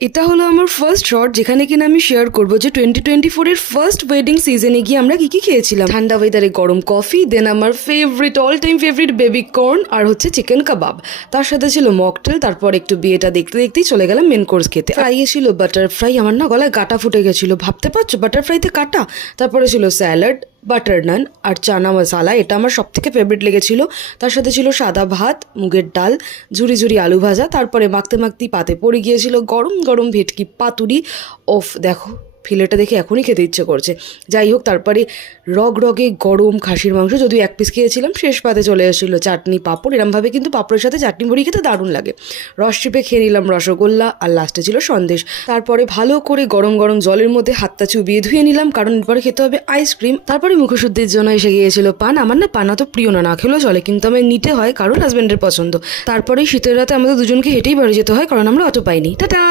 এটা হলো আমার ফার্স্ট শট, যেখানে কিনা আমি শেয়ার করবো যে 2024-এর ফার্স্ট ওয়েডিং সিজনে গিয়ে আমরা কি কি খেয়েছিলাম। ঠান্ডা ওয়েদারে গরম কফি, দেন আমার favourite all time favourite baby corn আর হচ্ছে চিকেন কাবাব, তার সাথে ছিল মকটেল। তারপর একটু বিয়েটা দেখতে দেখতেই চলে গেলাম মেন কোর্স খেতে। ফ্রাইয়ে ছিল বাটার ফ্রাই, আমার না গলায় গাটা ফুটে গেছিল, ভাবতে পারছো বাটার ফ্রাইতে কাটা। তারপরে ছিল স্যালাড, বাটার নান আর চানা মশালা, এটা আমার সব থেকে ফেভারিট লেগেছিল। তার সাথে ছিল সাদা ভাত, মুগের ডাল, ঝুরি ঝুরি আলু ভাজা। তারপরে মাখতে মাখতেই পাতে পড়ে গিয়েছিল গরম গরম ভেটকি পাতুরি। ওফ, দেখো ফিলেটা দেখে এখনই খেতে ইচ্ছে করছে। যাই হোক, তারপরে রগ রগে গরম খাসির মাংস, যদিও এক পিস খেয়েছিলাম, শেষ পাতে চলে এসেছিলো চাটনি পাঁপড়। এরমভাবে কিন্তু পাঁপড়ের সাথে চাটনি মুড়ি খেতে দারুণ লাগে। রস চিপে খেয়ে নিলাম রসগোল্লা, আর লাস্টে ছিল সন্দেশ। তারপরে ভালো করে গরম গরম জলের মধ্যে হাতটা চুবিয়ে ধুয়ে নিলাম, কারণ এরপরে খেতে হবে আইসক্রিম। তারপরে মুখশুদ্ধির জন্য এসে গিয়েছিল পান। আমার না পান তো প্রিয় না, না খেলেও চলে, কিন্তু আমার নিতে হয় কারণ হাজব্যান্ডের পছন্দ। তারপরে শীতের রাতে আমাদের দুজনকে হেঁটেই বাড়ি যেতে হয়, কারণ আমরা অটো পাইনি। টাটা।